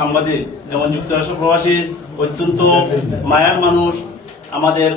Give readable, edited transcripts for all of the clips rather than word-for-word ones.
সাংবাদিক এবং যুক্তরাষ্ট্র প্রবাসী অত্যন্ত মায়ার মানুষ আমাদের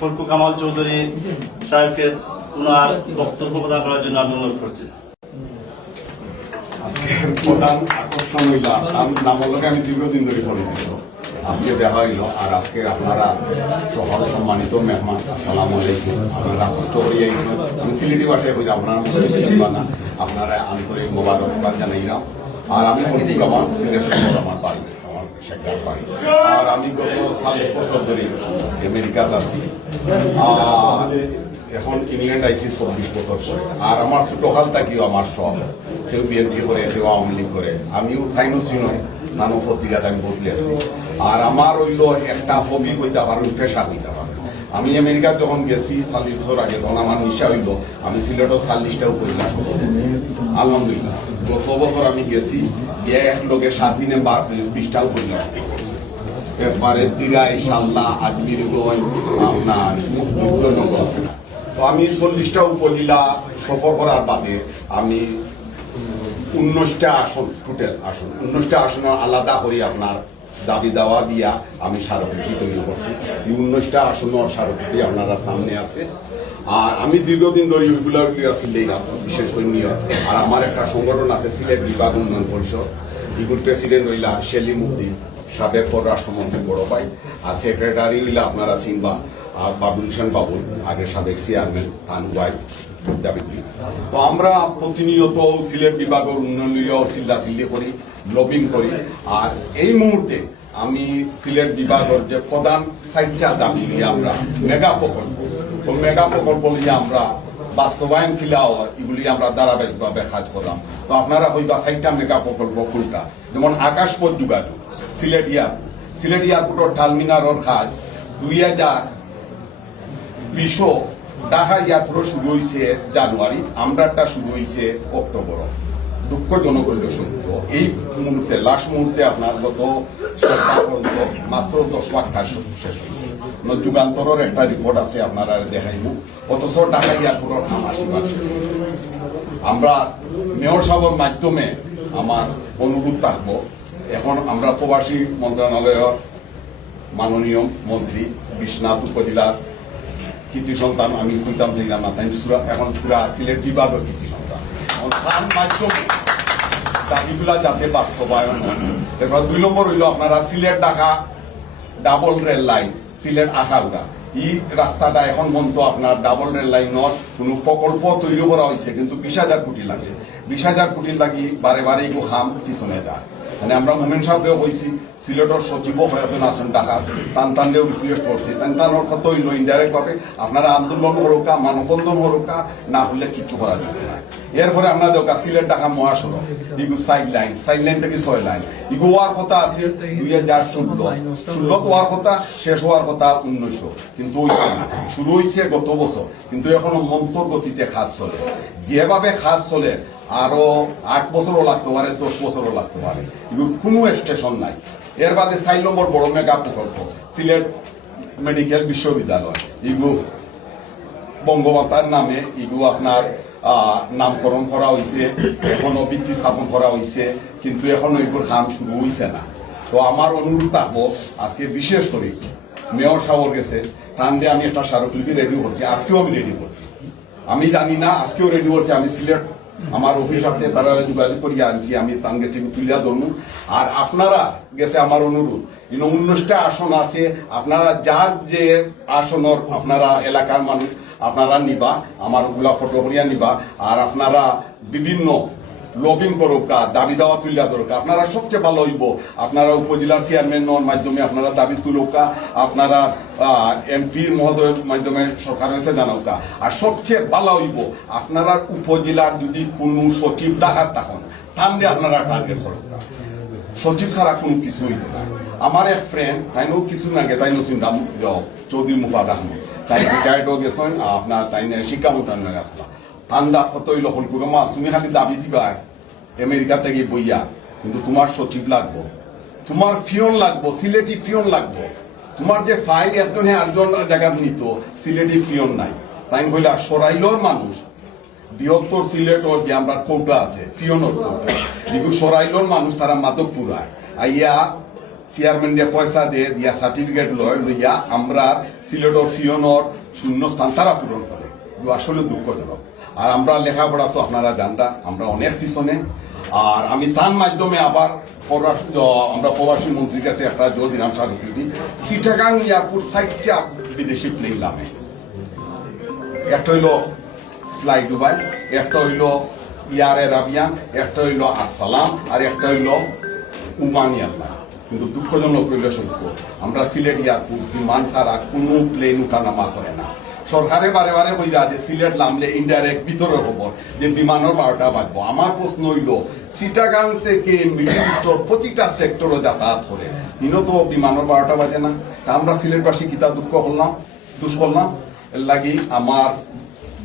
খলকু কামাল চৌধুরী সাহেবকে ওনার বক্তব্য প্রদান করার জন্য আমি অনুরোধ করছি। আজকের প্রধান আকর্ষণ হইল নামলকে আমি দীর্ঘদিন ধরে পরিচিত, আজকে দেখা হইল। আর আজকে আপনারা সকল সম্মানিত মেহমান, আসসালামু আলাইকুম। আপনারা কষ্ট করিয়ে আইসেন, আমি সিলেটি ভাষায় বলি, আপনার না আপনারা আন্তরিক মোবারকবাদ জানাইলাম। আর আমি খলকু কামাল, সিলেট শহর আমার বাড়ি, আমার শেখার বাড়ি। আর আমি গত 40 বছর ধরে আমেরিকাতে আছি, আর এখন ইংল্যান্ড আইসি 24 বছর পরে। আর আমার ছোটকাল থাকিও আমার সব, কেউ বিএনপি করে, কেউ আওয়ামী লীগ করে, আমিও তাইনো চিনই, নানো পত্রিকাতে আমি বদলে আছি। আর আমার হইল একটা হবি হইতে পারে, পেশা হইতে পারে। আমি আমেরিকা যখন গেছি 40 বছর আগে, তখন আমার নিশা হইল আমি সিলেটের 40টা উপন্যাস পড়ব। আলহামদুলিল্লাহ গত বছর আমি গেছি, গিয়ে এক লোকে 7 দিনে 20টা উপন্যাস করছে। একবারে দিরাই, সাল্লা, আজমির, আপনার দুর্গনগর। তো আমি 40টা উপজেলা সফর করার বাদে আমি 19টা আসন, টোটাল আসন 19টা আসন আলাদা করে আপনার দাবি দাওয়া দিয়া আমি স্মারকলিপি তৈরি করছি। এই 19টা আসনের স্মারকলিপি আপনারা সামনে আছে। আর আমি দীর্ঘদিন ধরে ওইগুলো সিলেট বিশেষ করে নিয়ত। আর আমার একটা সংগঠন আছে সিলেট বিভাগ উন্নয়ন পরিষদ, এগুলোর প্রেসিডেন্ট হইলা সেলিম উদ্দিন, সাবেক পররাষ্ট্রমন্ত্রী বড় ভাই। আর সেক্রেটারি হইলা আপনারা চিনবা আর বাবুল হোসেন বাবুল, আগে সাবেক চেয়ারম্যান তানবাই। তো আমরা প্রতিনিয়ত সিলেট বিভাগের উন্নয়ন চিল্লাচিল্লি করি, লবিং করি। আর এই মুহূর্তে আমি সিলেট বিভাগের যে প্রধান 4টা দাবি নিয়ে আমরা মেগা প্রকল্প, তো মেগা প্রকল্প নিয়ে আমরা বাস্তবায়ন কিলাও এগুলি আমরা ধারাবাহিকভাবে কাজ করলাম। তো আপনারা হইবা 4টা মেগা প্রকল্প কোনটা, যেমন আকাশপথ যোগাযোগ, সিলেট এয়ারপোর্টের টার্মিনালের কাজ 2020 ঢাকা এয়ারপোর্ট শুরু হয়েছে জানুয়ারি, আমরাটা শুরু হয়েছে অক্টোবর। দুঃখজনক হইল সত্য, এই মুহূর্তে লাস্ট মুহূর্তে আপনার গত সপ্তাহ পর্যন্ত মাত্র 10 লাখ কাজ শেষ হয়েছে। যুগান্তরের একটা রিপোর্ট আছে, আপনারা দেখাইব। অথচ ঢাকা এয়ারপোর্টের কাম 80% শেষ হয়েছে। আমরা মেয়র সাহেবের মাধ্যমে আমার অনুরোধ থাকবো, এখন আমরা প্রবাসী মন্ত্রণালয়ের মাননীয় মন্ত্রী বিশ্বনাথ উপজেলার কৃতি সন্তান, আমি কইতাম ছিলাম না, তাই এখন পুরা সিলেট বিভাগের কৃতি সন্তান, তার মাধ্যমে দাবিগুলা যাতে বাস্তবায়ন হয়। এরপর 2 নম্বর হইল আপনারা Sylhet Dhaka double rail line, Sylhet Akhaura, এই রাস্তাটা এখন পর্যন্ত আপনার ডাবল রেল লাইনের কোন প্রকল্প তৈরি করা হয়েছে, কিন্তু 20,000 কোটি লাগে। 20,000 কোটি লাগি বারে বারে এগুলো খাম পিছনে যায়। মানে আমরা মোমেন সাহেবরেও কইছি, সিলেটের সচিব হয়তো আছেন ঢাকার, তানরেও রিকোয়েস্ট করছি, তানর কত হইল ইনডাইরেক্ট ভাবে আপনারা আন্দোলন হরকা, মানববন্ধন হরকা, না হলে কিচ্ছু করা যেত না। এরপরে আপনার দেখা সিলেট ঢাকা মহাসড়ক, এগুলো সাইড লাইন থেকে 6 লাইন, এগুলো হওয়ার কথা আছে 2016 হওয়ার কথা, শেষ হওয়ার কথা 1900, কিন্তু হইছে না। শুরু হয়েছে গত বছর, কিন্তু এখনো মন্তর গতিতে কাজ চলে। যেভাবে কাজ চলে আরো 8 বছরও লাগতে পারে, 10 বছরও লাগতে পারে, এগুলো কোনো স্টেশন নাই। এর বাদে 4 নম্বর বড় মেগা প্রকল্প সিলেট মেডিকেল বিশ্ববিদ্যালয়, এগুলো বঙ্গমাতার নামে, এগুলো আপনার নামকরণ করা হয়েছে, এখনো ভিত্তি স্থাপন করা হয়েছে, কিন্তু এখনো এগুলোর কাম শুরু হয়েছে না। তো আমার অনুরোধ থাকবো, আজকে বিশেষ করে মেয়র সাহেবের গেছে, তাহলে আমি একটা স্মারকলিপি রেডি করছি, আজকেও আমি রেডি করছি, আমি জানি না আজকেও রেডি করছি। আমি সিলেট আমার অফিস আছে, তারা যোগাযোগ করিয়া আনছি, আমি তান গেছি তুলিয়া ধরবো। আর আপনারা গেছে আমার অনুরোধ, 19টা আসন আছে, আপনারা যার যে আসনের আপনারা এলাকার মানুষ আপনারা নিবা, আমার ওগুলা ফটো করিয়া নিবা। আর আপনারা বিভিন্ন লবিং করুকা, দাবি দাওয়া তুলিয়া ধরুকা। আপনারা সবচেয়ে ভালো হইব আপনারা উপজেলার চেয়ারম্যানের মাধ্যমে আপনারা দাবি তুলুকা, আপনারা এমপির মহোদয়ের মাধ্যমে সরকার হয়েছে জানাউকা। আর সবচেয়ে ভালো হইব আপনারা উপজেলার যদি কোনো সচিব ডাকাত থাকুন, তাহলে আপনারা টার্গেট করুকা। সচিব ছাড়া কোনো কিছু হইত না। আমার এক ফ্রেন্ড, তাইও কিছু না গে, তাইও চিন্তা চৌধুরী মুফাদ আহমেদ, তাই রিটায়ার্ড হয়ে গেছেন, আপনার তাই শিক্ষা মন্ত্রণালয়ে আসলা। ঠান্ডা কত হইল খলকু কামাল, তুমি খালি দাবি দিবা আমেরিকা থেকে বইয়া, কিন্তু তোমার সচিব লাগবো, তোমার ফিয়ন লাগবো, সিলেটি ফিয়ন লাগবো। তোমার যে ফাইল একজনে আরেকজন জায়গা নিত, সিলেটি ফিয়ন নাই। তাই কইলা সরাইলর মানুষ বৃহত্তর সিলেটর যে আমরা কৌটা আছে ফিওনর কৌটা যেগুলো সরাইলর মানুষ তারা মাধবপুর আইয়া চেয়ারম্যান দিয়ে পয়সা দিয়ে দিয়া সার্টিফিকেট লইয়া আমরা সিলেটর ফিওনর শূন্য স্থান তারা পূরণ করে আসলে দুঃখজনক। আর আমরা লেখাপড়া তো আপনারা জানরা আমরা অনেক পিছনে। আর আমি তার মাধ্যমে আবার আমরা প্রবাসী মন্ত্রীর কাছে একটা জোর দিলাম স্মারকলিপি চিটাগাং এয়ারপোর্ট 60টা বিদেশি প্লেন নামে, একটা হইল ফ্লাই দুবাই, একটা হইল ইয়ার এরাবিয়ান, একটা হইল আসসালাম, আর একটা হইল উমানি আল্লাহ। কিন্তু দুঃখজনক হইল সত্য আমরা সিলেট এয়ারপোর্ট বিমান ছাড়া কোনো প্লেন উঠানামা করে না। সরকারে বারে বারে কইরা যে সিলেট নামলে ইনডাইরেক্ট ভিতরের খবর যে বিমানের 12টা বাজবো। আমার প্রশ্ন হইল চিটাগাং থেকে মিডল ইস্টর প্রতিটা সেক্টরও যাতায়াত করে তো বিমানের 12টা বাজে না। তা আমরা সিলেটবাসী কিতা দুঃখ করলাম দুষ করলাম। এর লাগি আমার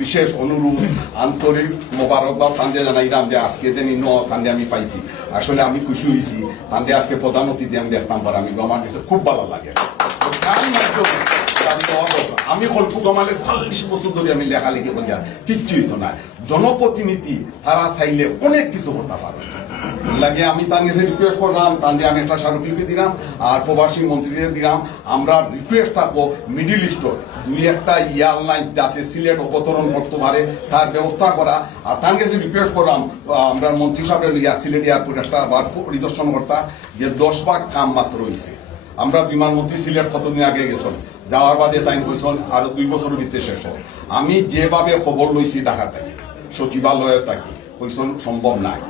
বিশেষ অনুরোধ আন্তরিক মোবারকবাদ তান্ডে জানাইলাম যে আজকে দিন তান্ডে আমি পাইছি। আসলে আমি খুশি হয়েছি তান্ডে আজকে প্রধান অতিথি আমি দেখতাম পার আমি আমার কাছে খুব ভালো লাগে। আমি হলফু গমালে 40 বছর ধরে আমি লেখালেখি করি কিচ্ছুই তো না। জনপ্রতিনিধি তারা চাইলে অনেক কিছু করতে পারে। লাগে আমি তার কাছে রিকোয়েস্ট করলাম তান্ডে আমি একটা স্মারকলিপি দিলাম আর প্রবাসী মন্ত্রীদের দিলাম। আমরা রিকোয়েস্ট থাকবো মিডিল ইস্টর 2-1টা এয়ারলাইন যাতে সিলেট অবতরণ করতে পারে তার ব্যবস্থা করা। আর তার কাছে রিকোয়েস্ট করলাম আমরা মন্ত্রী সাহেবের সিলেট এয়ারপোর্ট একটা আবার পরিদর্শন করতা যে 10 ভাগ কাম মাত্র হয়েছে। আমরা বিমানমন্ত্রী সিলেট কতদিন আগে গেছেন যাওয়ার বাদে তাই কইছেন আরো 2 বছরের ভিতরে শেষ হয়। আমি যেভাবে খবর লইছি ঢাকা থেকে সচিবালয়ে থাকি কইছেন সম্ভব নাই।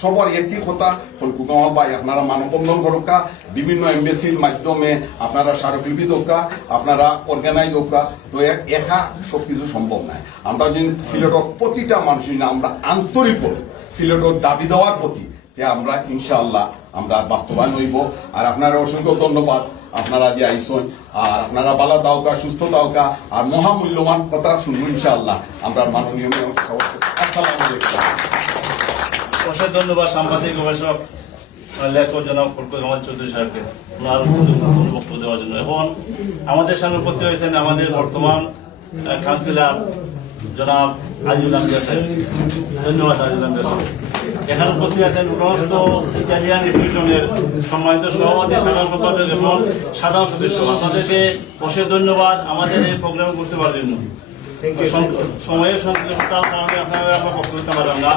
সবার একই কথা ফলকুকমল ভাই আপনারা মানববন্ধন করুকা বিভিন্ন এমবেসির মাধ্যমে আপনারা স্মারকলিপি দোকা আপনারা অর্গানাইজ হোকা। তো একা সবকিছু সম্ভব নাই। আমরা যদি সিলেটের প্রতিটা মানুষই না আমরা আন্তরিক করি সিলেটের দাবি দেওয়ার প্রতি যে আমরা ইনশাআল্লাহ আমরা বাস্তবায়ন হইব। আর আপনারা অসংখ্য ধন্যবাদ আপনারা যে আইসন আর আপনারা বালা দাওকা সুস্থ দাওকা আর মহামূল্যবান কথা শুনবো ইনশাআল্লাহ আমরা মাননীয় আসসালামু আলাইকুম। অশেষ ধন্যবাদ সাংবাদিক গবেষক লেখক জনাব ফখরুল কামাল চৌধুরী সাহেবকে ওনার বক্তব্য দেওয়ার জন্য। এখন আমাদের সামনে উপস্থিত হয়েছেন আমাদের বর্তমান কাউন্সিলর জনাব আজিজুল আহমেদ সাহেব। ধন্যবাদ আজিজুল আহমেদ সাহেব। এখানে উপস্থিত আছেন সমস্ত ইটালিয়ান রিফিউশনের সম্মানিত সভাপতি সাধারণ সম্পাদক এবং সাধারণ সদস্য। আপনাদেরকে অশেষ ধন্যবাদ আমাদের এই প্রোগ্রাম করতে পারার জন্য। সময়ের সংক্ষিপ্ততার কারণে আপনারা বক্তব্য দিতে পারবেন না।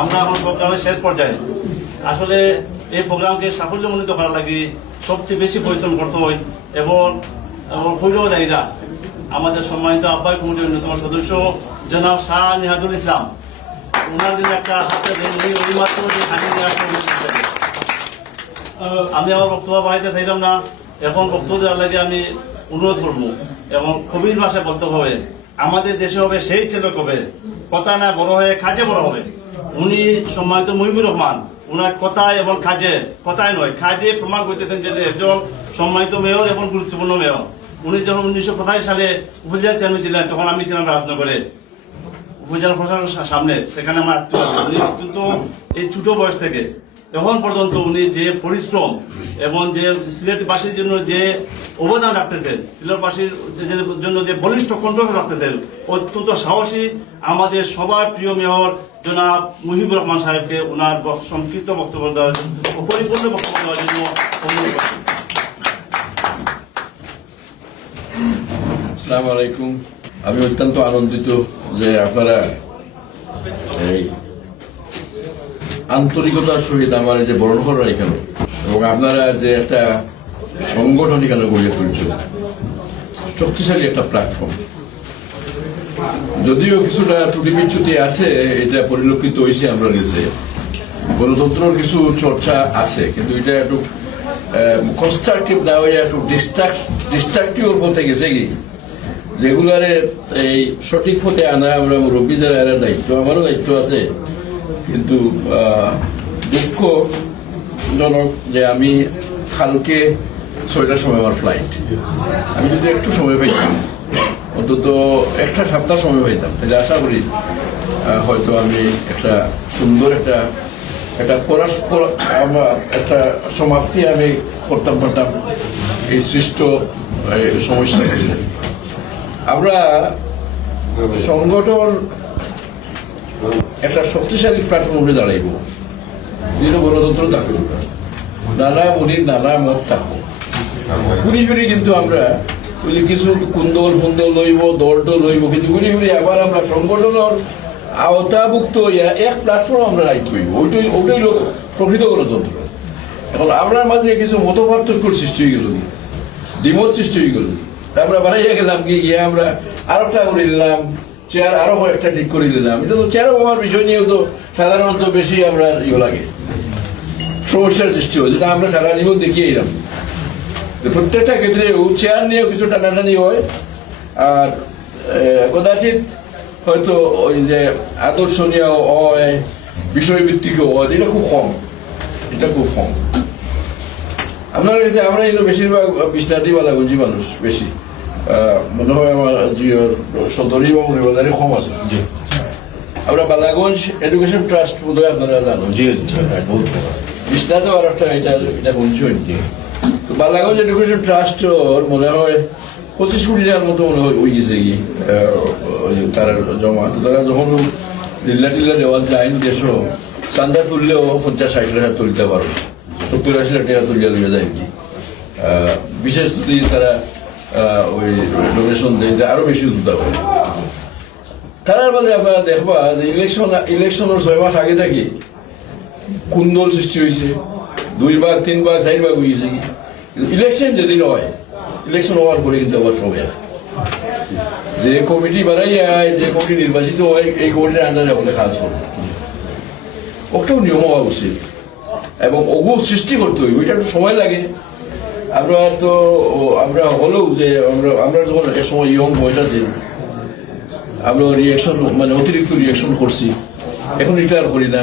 আমরা এখন প্রোগ্রামের শেষ পর্যায়ে আসলে এই প্রোগ্রামকে সাফল্যমণ্ডিত করার লাগে সবচেয়ে বেশি পরিশ্রম করতে হয় এবং পূর্বদায়ীরা আমাদের সম্মানিত আহ্বায়ক কমিটির অন্যতম সদস্য জনাব শাহ নিহাদুল ইসলাম ওনার জন্য একটা হাতে ওই মাত্র আমি আমার বক্তব্য বাড়িতে চাইলাম না। এখন বক্তব্য দেওয়ার লাগে আমি অনুরোধ করবো এবং কবির ভাষায় বলতে হবে আমাদের দেশে হবে সেই ছেলে কবে কথা না বড় হয়ে কাজে বড় হবে। উনি সম্মানিত মুজিবুর রহমান ওনার কথায় এবং কাজে কথায় নয় কাজে প্রমাণ করতেছেন যে একজন সম্মানিত মেয়র এবং গুরুত্বপূর্ণ মেয়র। উনি যখন 1985 সালে উপজেলা চেয়ারম্যান ছিলেন তখন আমি ছিলাম রাজনগরে উপজেলা প্রশাসনের সামনে, সেখানে আমার উনি কিন্তু এই ছোট বয়স থেকে এখন পর্যন্ত উনি যে পরিশ্রম এবং যে সিলেটবাসীর জন্য যে অবদান রাখতেছেন সিলেটবাসীর জন্য যে বলিষ্ঠ কণ্ঠক রাখতেছেন অত্যন্ত সাহসী আমাদের সবার প্রিয় মেয়র জনাব মুজিবুর রহমান সাহেবকে ওনার সংক্ষিপ্ত বক্তব্য দেওয়ার জন্য পরিপূর্ণ বক্তব্য দেওয়ার জন্য অনুরোধ করছি। আসসালামু আলাইকুম। আমি অত্যন্ত আনন্দিত যে আপনারা এই আন্তরিকতার সহিত আমার যে বরণ করা এখানে এবং আপনারা যে একটা সংগঠন এখানে গড়ে তুলছেন শক্তিশালী একটা প্ল্যাটফর্ম। যদিও কিছুটা ত্রুটি বিচ্যুতি আছে এটা পরিলক্ষিত হয়েছে আমরা কাছে গণতন্ত্রের কিছু চর্চা আছে কিন্তু এটা একটু কনস্ট্রাকটিভ না হয়ে একটু ডিস্ট্রাকটিভ পথে গেছে কি যেগুলারে এই সঠিক পথে আনা আমরা মুরব্বীদের এর দায়িত্ব আমারও দায়িত্ব আছে। কিন্তু দুঃখজনক যে আমি কালকে 6টার সময় আমার ফ্লাইট, আমি যদি একটু সময় পাইতাম অন্তত একটা সপ্তাহ সময় পাইতাম তাহলে আশা করি হয়তো আমি একটা সুন্দর একটা পরস্পর একটা সমাপ্তি আমি করতাম পারতাম এই সৃষ্ট সমস্যা। আমরা সংগঠন একটা শক্তিশালী প্ল্যাটফর্মে দাঁড়াইব, যেন গণতন্ত্র থাকবে, নানা মনির নানা মত থাকবো। ঘুরি ঘুরি কিন্তু আমরা ওই যে কিছু কুন্দল ফুন্দল লইব, দল লইব, কিন্তু ঘুরি ঘুরি আবার আমরা সংগঠনের আওতাভুক্ত হইয়া এক প্ল্যাটফর্ম আমরা রাইট হইব। ওইটাই প্রকৃত গণতন্ত্র। এখন আমরা মাঝে কিছু মত পার্থক্যর সৃষ্টি হয়ে গেল, দ্বিমত সৃষ্টি হয়ে গেল, আমরা বাড়াইয়া গেলাম গিয়ে আমরা আরেকটা করে নিলাম, চেয়ার আরো একটা ঠিক করে নিলাম। এটা তো চেয়ার হওয়ার বিষয় নিয়েও তো সাধারণত বেশি আমরা লাগে, সমস্যার সৃষ্টি হয়, যেটা আমরা সারা জীবন দেখিয়ে এলাম। প্রত্যেকটা ক্ষেত্রে চেয়ার নিয়েও কিছু টানাটানি হয়, আর কদাচিৎ হয়তো ওই যে আদর্শনীয় হয়, বিষয়ভিত্তিক হয়, এটা খুব কম, এটা খুব কম। আপনার কাছে আমরা এগুলো বেশিরভাগ বিষ্ণাদিওয়ালা গঞ্জি মানুষ বেশি, মনে হয় আমার জিওর সদরি এবং রেবাদারি কম আছে। আমরা বালাগঞ্জ এডুকেশন ট্রাস্ট বোধহয় আপনারা জানো, বিষ্ণাতেও আর একটা এটা বলছি। তো বালাগঞ্জ এডুকেশন ট্রাস্ট মনে হয় 25 কোটি টাকার মতো মনে হয় হয়ে গেছে কি তারা জমা। তো তারা যখন লিল্লা টিল্লা দেওয়া যায় দেশও চান্দা তুললেও 50-60 টাকা তুলতে পারো, 70-80 লাখ টাকা তুলিয়া লইয়া যায় কি। বিশেষ যদি তারা ওই ডোনেশন দেয় আরো বেশি তুলতে পারে। তার মাঝে আপনারা দেখবা যে ইলেকশনের 6 মাস আগে থাকি কুন্দল সৃষ্টি হয়েছে, 2 ভাগ 3 ভাগ 4 ভাগ হয়েছে কি। ইলেকশন যেদিন হয়, ইলেকশন হওয়ার পরে কিন্তু আবার সব যে কমিটি বানাই যে কমিটি নির্বাচিত হয়, এই কমিটির আন্ডারে আপনাদের কাজ করবে। ওটাও নিয়ম হওয়া উচিত এবং অবু সৃষ্টি করতে হইব, এটা একটু সময় লাগে। আমরা হলেও যে আমরা যখন এক সময় ইয়ং বয়স আছে, আমরা রিয়াকশন মানে অতিরিক্ত রিয়াকশন করছি, এখন রিটায়ার করি না।